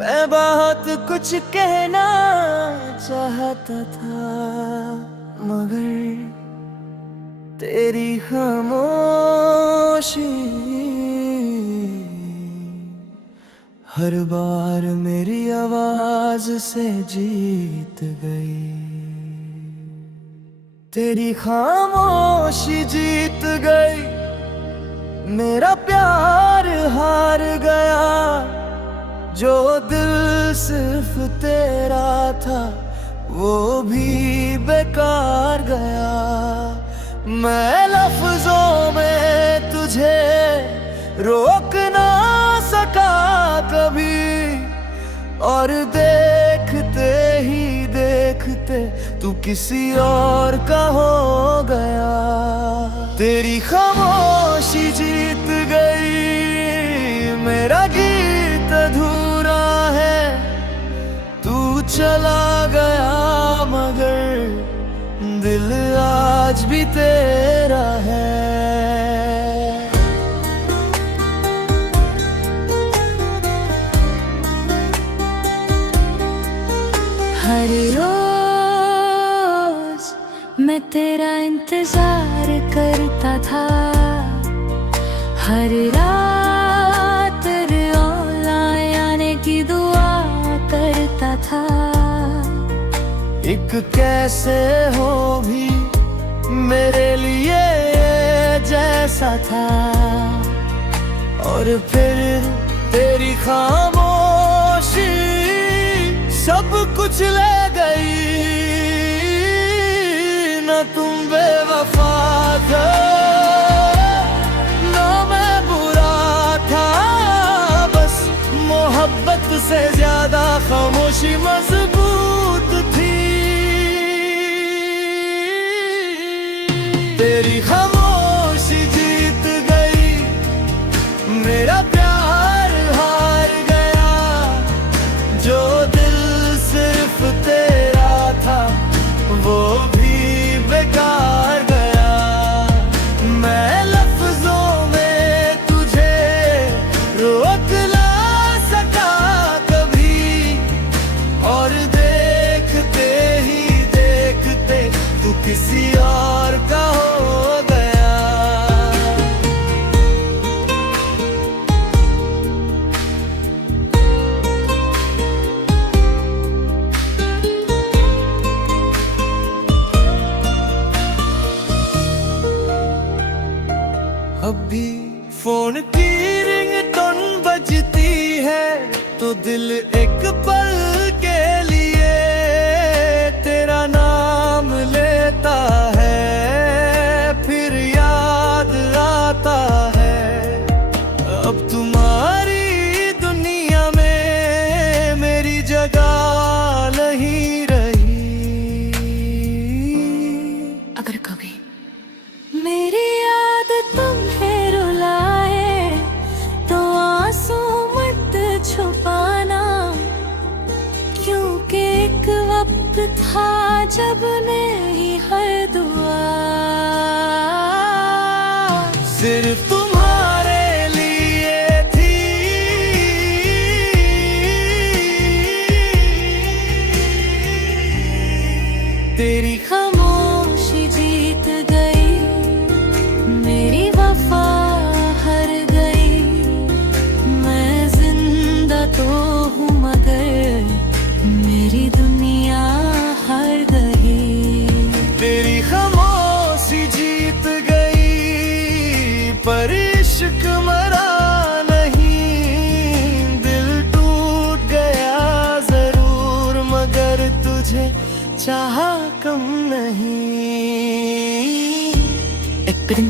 मैं बहुत कुछ कहना चाहता था, मगर तेरी खामोशी हर बार मेरी आवाज से जीत गई। तेरी खामोशी जीत गई, मेरा प्यार हार गया। जो दिल सिर्फ तेरा था वो भी बेकार गया। मैं लफ्जों में तुझे रोक ना सका कभी, और देखते ही देखते तू किसी और का हो गया। तेरी खामोशी जीत गई, मेरा गीत अधूरा है। तू चला गया मगर दिल आज भी तेरा है। हर रोज मैं तेरा इंतजार करता था, हर रात तेरे ऑनलाइन आने की दुआ करता था। एक कैसे हो भी मेरे लिए जैसा था, और फिर तेरी खामोशी सब कुछ ले गई। न तुम बेवफा थे, न मैं बुरा था, बस मोहब्बत से ज्यादा खामोशी मजबूत थी। तेरी खामोशी जीत गई, मेरा प्यार हार गया। जो दिल सिर्फ तेरा था वो भी बेकार गया। मैं लफ्जों में तुझे रोक ना सका कभी, और देखते ही देखते तू किसी और का हो गया। अभी फोन की रिंगटोन बजती है तो दिल एक पल के लिए तेरा नाम लेता है। फिर याद आता है अब तुम्हारी दुनिया में मेरी जगह नहीं रही। अगर कभी मेरी याद तुम्हें रुलाए तो आंसू मत छुपाना, क्योंकि एक वक्त था जब नहीं हर दुआ सिर्फ तुम्हारे लिए थी। तेरी खामोशी जीत गई, मेरी वफा हार गई। मैं जिंदा तो हूँ मगर मेरी दुनिया हार गई। तेरी खामोशी जीत गई, पर इश्क मरा नहीं। दिल टूट गया जरूर मगर तुझे चाहा कम नहीं। एक दिन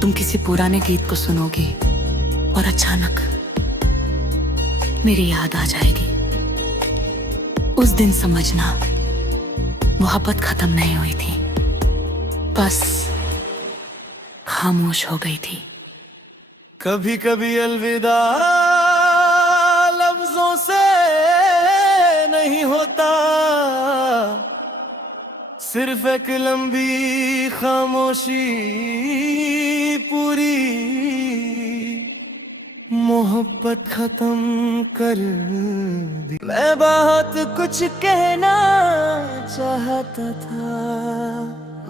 तुम किसी पुराने गीत को सुनोगी और अचानक मेरी याद आ जाएगी। उस दिन समझना मोहब्बत खत्म नहीं हुई थी, बस खामोश हो गई थी। कभी कभी अलविदा लफ्जों से नहीं होता, सिर्फ एक लंबी खामोशी पूरी मोहब्बत खत्म कर दी। मैं बहुत कुछ कहना चाहता था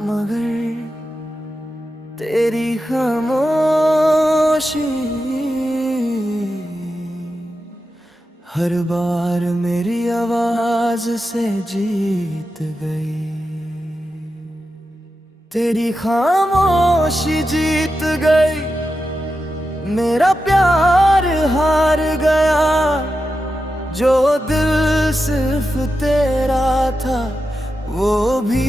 मगर तेरी खामोशी हर बार मेरी आवाज से जीत गई। तेरी खामोशी जीत गई, मेरा प्यार हार गया। जो दिल सिर्फ तेरा था वो भी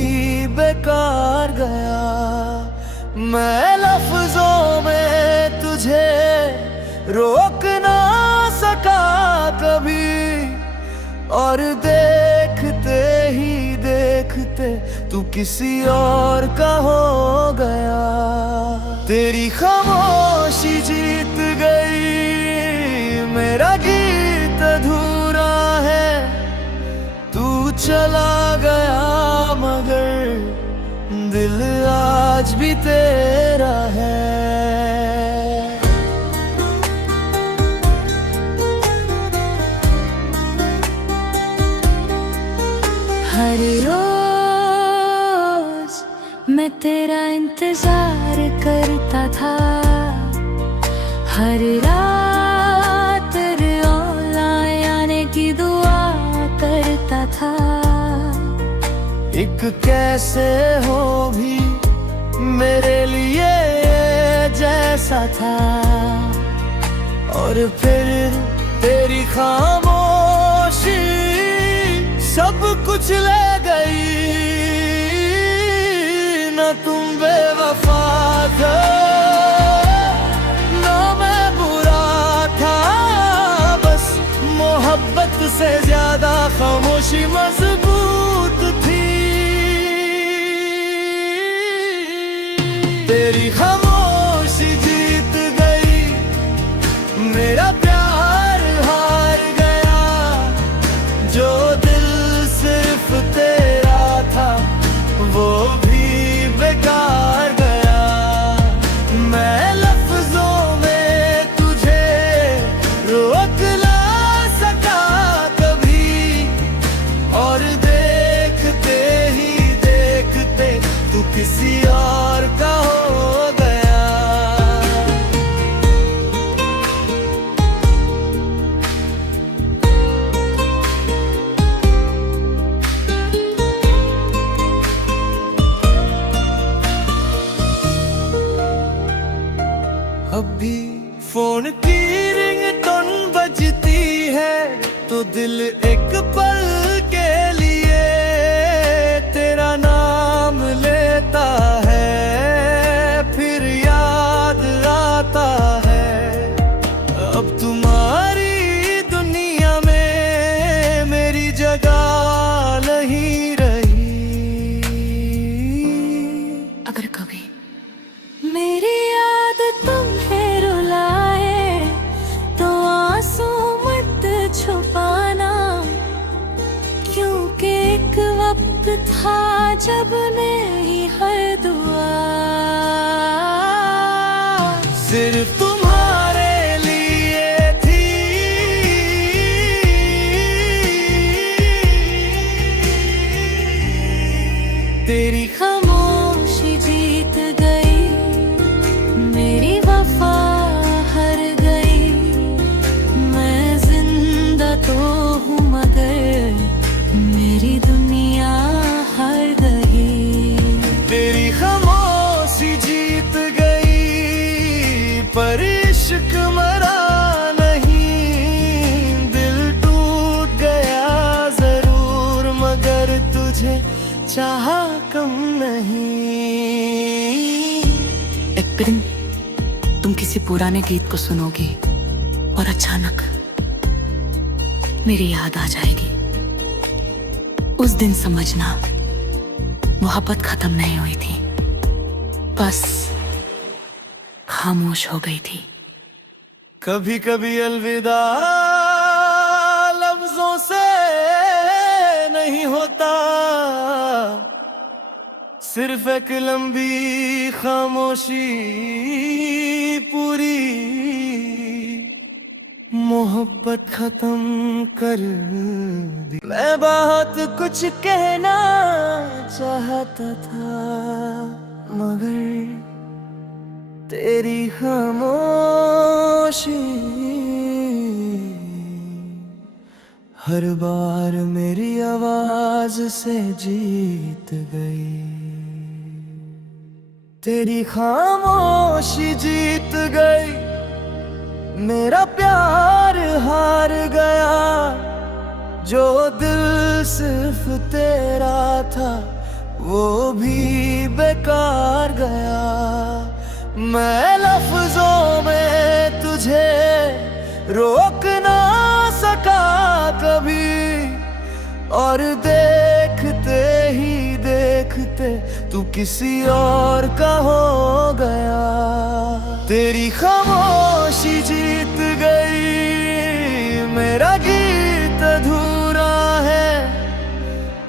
बेकार गया। मैं लफ्जों में तुझे रोक ना सका कभी, और देखते ही देखते तू किसी और का हो गया। तेरी खामोशी जीत गई, मेरा गीत अधूरा है। तू चला गया मगर दिल आज भी तेरा है। हर रोज मैं तेरा इंतजार करता था, हर रात रोलाए आने की दुआ करता था। एक कैसे हो भी मेरे लिए जैसा था, और फिर तेरी खामोशी सब कुछ ले गई। न तुम बेवफा थे, न मैं बुरा था, बस मोहब्बत से ज्यादा खामोशी मजबूत थी। तेरी खामोशी जीत गई, मेरा प्यार हार गया। जो दिल सिर्फ तेरा था वो भी बेकार गया। मैं लफ्जों में तुझे रोक ना सका कभी, और देखते ही देखते तू किसी और का हो गया। अब भी फोन की रिंगटोन बजती है तो दिल एक पल के लिए तेरा नाम लेता है। फिर याद आता है अब तुम्हारी दुनिया में मेरी जगह नहीं रही। अगर कभी मेरी याद तुम्हें रुलाए तो आंसू मत छुपाना, क्योंकि एक वक्त था जब नहीं हर दुआ सिर्फ तुम्हारे लिए थी। तेरी खामोशी जीत गई, मेरी वफा हार गई। मैं जिंदा तो हूँ मगर मेरी दुनिया हार गई। तेरी खामोशी जीत गई, पर इश्क मरा नहीं। दिल टूट गया जरूर मगर तुझे चाहा कम नहीं। एक दिन तुम किसी पुराने गीत को सुनोगी और अचानक मेरी याद आ जाएगी। उस दिन समझना मोहब्बत खत्म नहीं हुई थी, बस खामोश हो गई थी। कभी कभी अलविदा लफ्जों से नहीं होता, सिर्फ एक लंबी खामोशी पूरी मोहब्बत खत्म कर दी। मैं बहुत कुछ कहना चाहता था मगर तेरी खामोशी हर बार मेरी आवाज से जीत गई। तेरी खामोशी जीत गई, मेरा प्यार हार गया। जो दिल सिर्फ तेरा था वो भी बेकार गया। मैं लफ्जों में तुझे रोक ना सका कभी, और देखते ही देखते तू किसी और का हो गया। तेरी खामोशी जीत गई, मेरा गीत अधूरा है।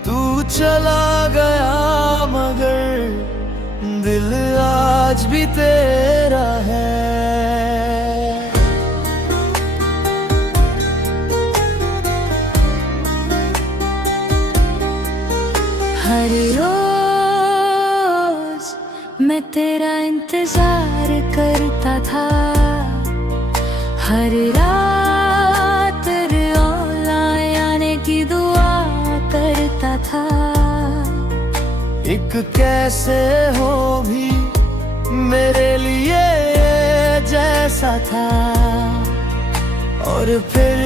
तू चला गया मगर दिल आज भी तेरा है। हर रोज मैं तेरा इंतजार करता था, हर रात औलाए आने की दुआ करता था। एक कैसे हो भी मेरे लिए जैसा था, और फिर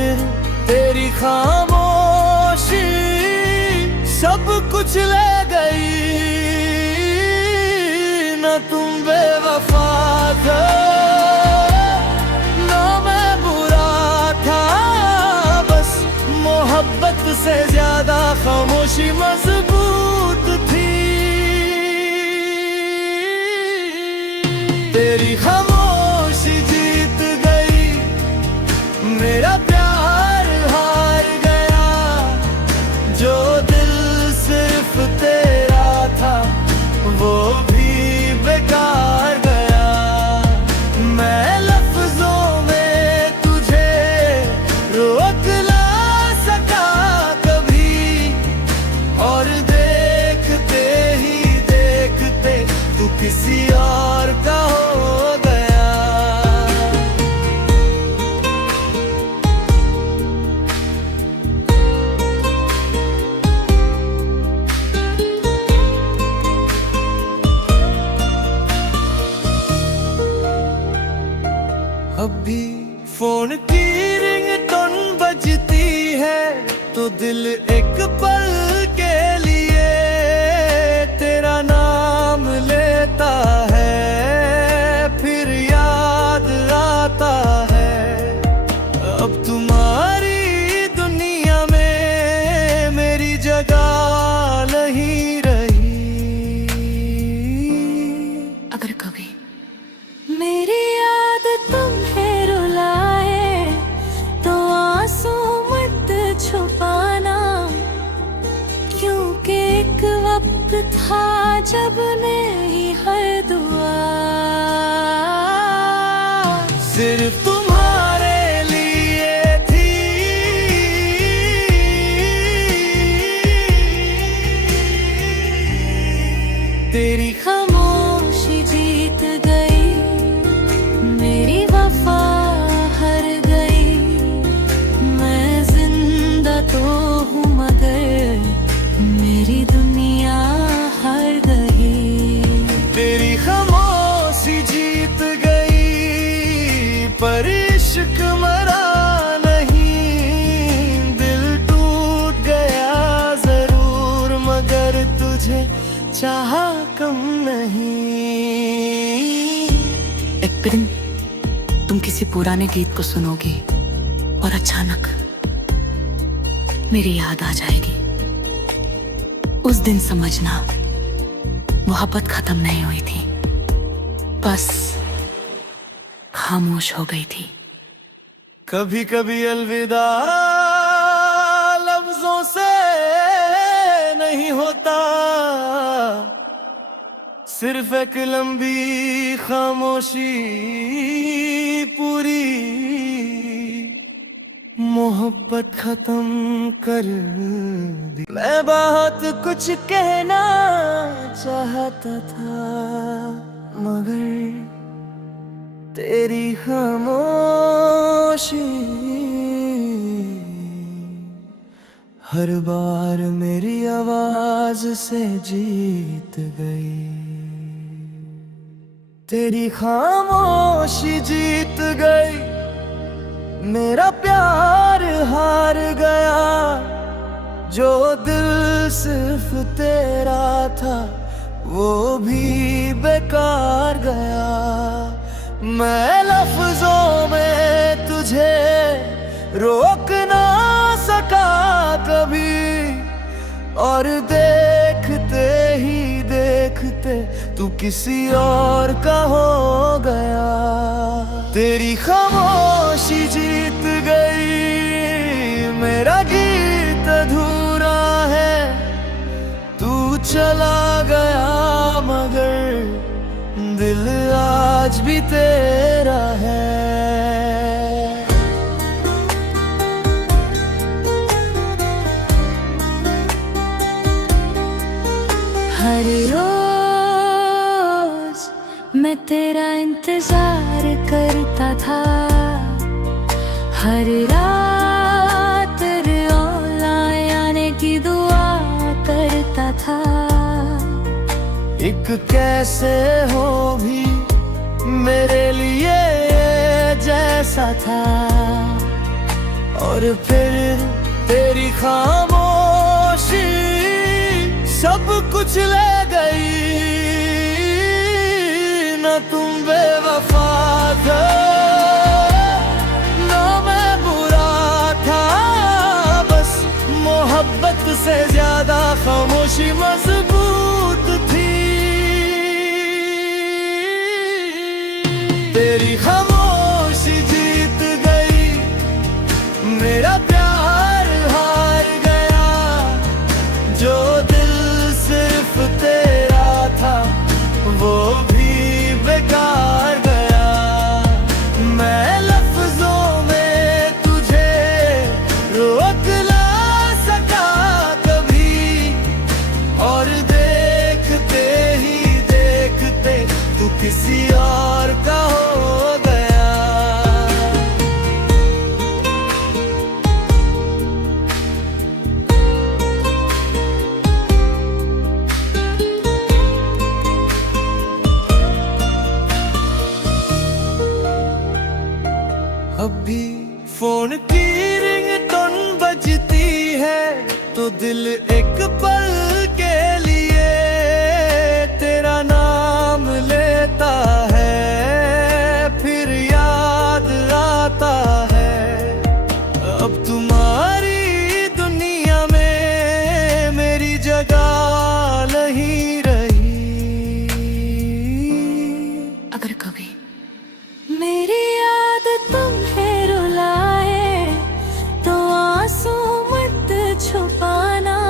तेरी खामोशी सब कुछ ले गई। न तुम बेवफा थे, न मैं बुरा था, बस मोहब्बत से ज्यादा खामोशी मजबूत थी। तेरी खामोशी जीत गई, मेरा प्यार हार गया। जो दिल सिर्फ तेरा था वो भी बेकार गया। मैं लफ्जों में तुझे रोक ना सका कभी, और देखते ही देखते तू किसी और का हो गया। अब भी फोन की रिंगटोन बजती है तो दिल एक पल के लिए तेरा नाम लेता है। फिर याद आता है अब तुम्हारी दुनिया में मेरी जगह नहीं रही। अगर कभी मेरी याद तुम्हें रुलाए तो आंसू मत छुपाना, क्योंकि एक वक्त था जब नहीं हर दुआ सिर्फ तुम्हारे लिए थी। तेरी खामोशी जीत गई, मेरी वफा हार गई। मैं जिंदा तो हूँ मगर मेरी दुनिया हार गई। तेरी खामोशी जीत गई, पर इश्क मरा नहीं। दिल टूट गया जरूर मगर तुझे चाहा कम नहीं। एक दिन तुम किसी पुराने गीत को सुनोगी और अचानक मेरी याद आ जाएगी। उस दिन समझना मोहब्बत खत्म नहीं हुई थी, बस खामोश हो गई थी। कभी कभी अलविदा लफ्जों से नहीं होता, सिर्फ एक लंबी खामोशी पूरी मोहब्बत खत्म कर दी। मैं बहुत कुछ कहना चाहता था मगर तेरी खामोशी हर बार मेरी आवाज से जीत गई। तेरी खामोशी जीत गई, मेरा प्यार हार गया। जो दिल सिर्फ तेरा था वो भी बेकार गया। मैं लफ्जों में तुझे रोक ना सका कभी, और देखते ही देखते तू किसी और का हो गया। तेरी खामोशी जीत गई, मेरा गीत अधूरा है। तू चला गया मगर दिल आज भी तेरा है। हर रोज मैं तेरा इंतजार करता था, हर रात ऑनलाइन आने की दुआ करता था। एक कैसे हो भी मेरे लिए जैसा था, और फिर तेरी खामोशी सब कुछ ले गई। न तुम बेवफा थे, न मैं बुरा था, बस मोहब्बत से ज्यादा खामोशी मजबूत थी। तेरी खामोशी जीत गई, मेरा प्यार हार गया। जो दिल सिर्फ तेरा था वो भी बेकार गया। मैं लफ्जों में तुझे रोक ना सका कभी, और देखते ही देखते तू किसी और का हो गया। अब भी फोन की रिंगटोन बजती है तो दिल एक पल के लिए तेरा नाम लेता है, फिर याद आता है। अब तुम्हारी दुनिया में मेरी जगह नहीं रही। अगर कभी मेरी याद तुम्हें रुलाए तो आंसू मत छुपाना,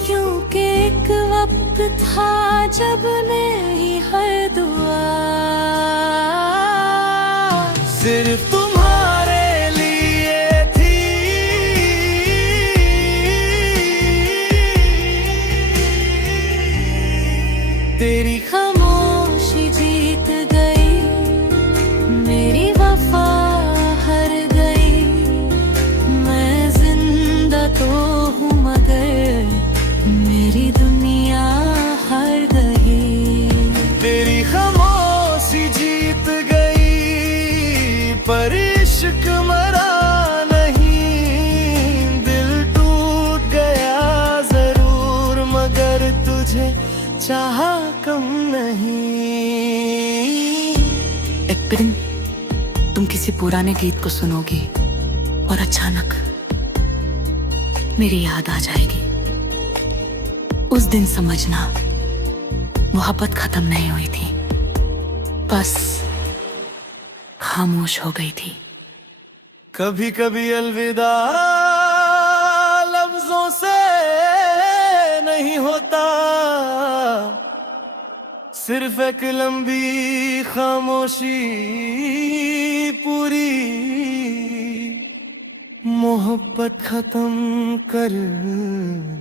क्योंकि एक वक्त था जब नहीं हर दुआ सिर्फ तुम्हारे लिए थी। तेरी खामोशी जीत गई, मेरी वफा हार गई। मैं जिंदा तो हूँ मगर मेरी दुनिया हार गई। तेरी खामोशी जीत गई, पर इश्क मरा नहीं। दिल टूट गया जरूर मगर तुझे चाहा कम नहीं। एक दिन तुम किसी पुराने गीत को सुनोगी और अचानक मेरी याद आ जाएगी। उस दिन समझना मोहब्बत खत्म नहीं हुई थी, बस खामोश हो गई थी। कभी कभी अलविदा लफ्जों से नहीं होता, सिर्फ एक लंबी खामोशी पूरी मोहब्बत खत्म कर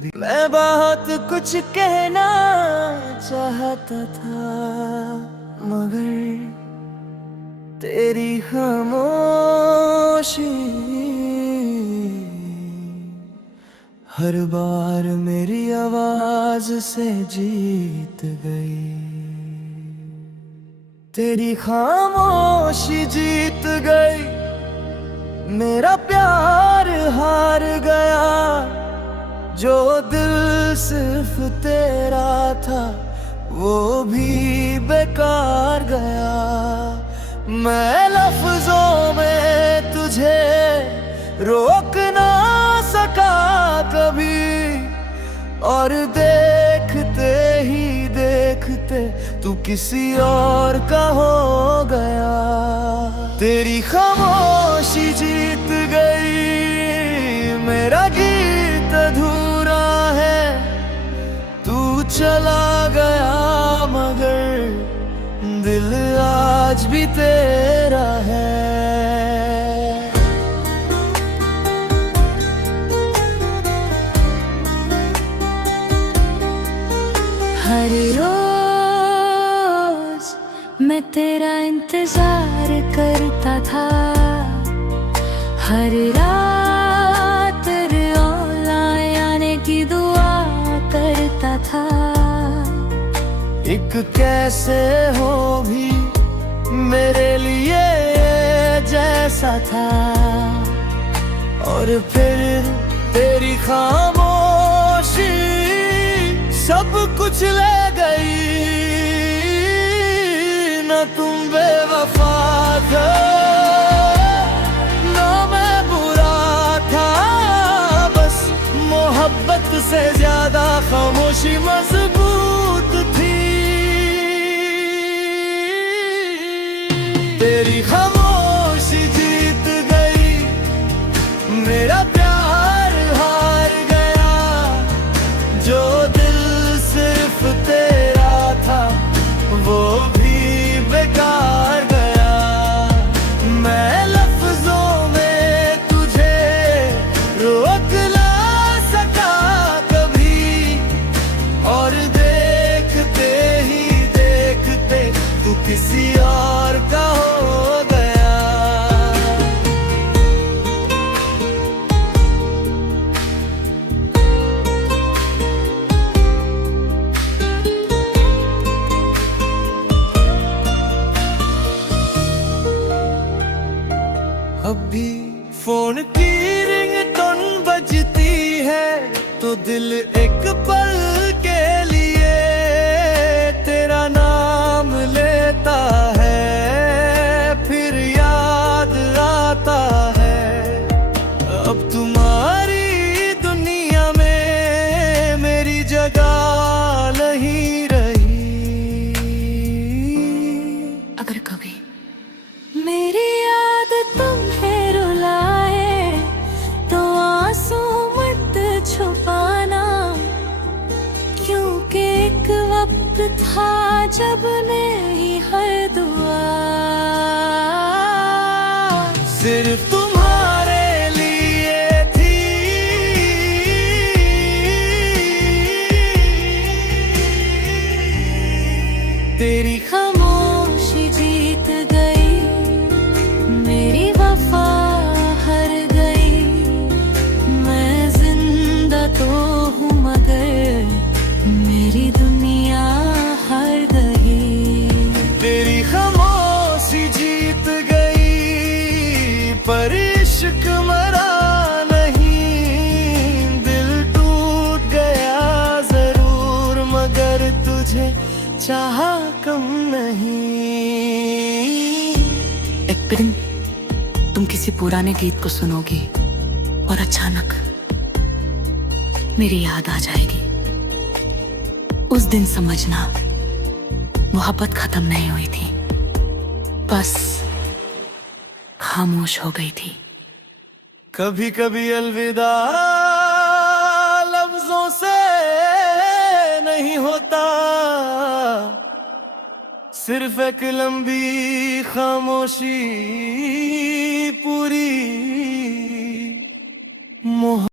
दी। मैं बहुत कुछ कहना चाहता था मगर तेरी खामोशी हर बार मेरी आवाज से जीत गई। तेरी खामोशी जीत गई, मेरा प्यार हार गया। जो दिल सिर्फ तेरा था वो भी बेकार गया। मैं लफ्जों में तुझे रोक ना सका कभी, और देखते ही देखते तू किसी और का हो गया। तेरी खामोशी जीत गई, मेरा गीत अधूरा है। तू चला गया मगर दिल आज भी तेरा है। हर रोज मैं तेरा इंतजार करता था, हर रात ऑनलाइन आने की दुआ करता था। एक कैसे हो भी मेरे लिए जैसा था, और फिर तेरी खामोशी सब कुछ ले गई। न तुम बेवफा थे, न मैं बुरा था, बस मोहब्बत से ज्यादा खामोशी मजबूत थी। तेरी खामोशी जीत गई, मेरा प्यार हार गया। जो दिल सिर्फ तेरा था वो भी बेकार गया। मैं लफ्जों में तुझे रोक ना सका कभी, और देखते ही देखते तू किसी और का हो गया। अब भी फोन की रिंगटोन बजती है तो दिल एक पल के लिए तेरा नाम लेता है। फिर याद आता है अब तुम्हारी दुनिया में मेरी जगह नहीं रही। अगर कभी मेरी याद तुम्हें रुलाए तो आंसू मत छुपाना, क्योंकि एक वक्त था जब नहीं हर दुआ सिर्फ तुम्हारे लिए थी। तेरी खामोशी जीत गई, मेरी वफा हार गई। मैं जिंदा तो हूँ मगर मेरी दुनिया हार गई। तेरी खामोशी जीत गई, पर इश्क मरा नहीं। दिल टूट गया जरूर मगर तुझे चाहा कम नहीं। एक दिन तुम किसी पुराने गीत को सुनोगी और अचानक मेरी याद आ जाएगी। उस दिन समझना मोहब्बत खत्म नहीं हुई थी, बस खामोश हो गई थी। कभी कभी अलविदा लफ्जों से नहीं होता, सिर्फ एक लंबी खामोशी पूरी मोह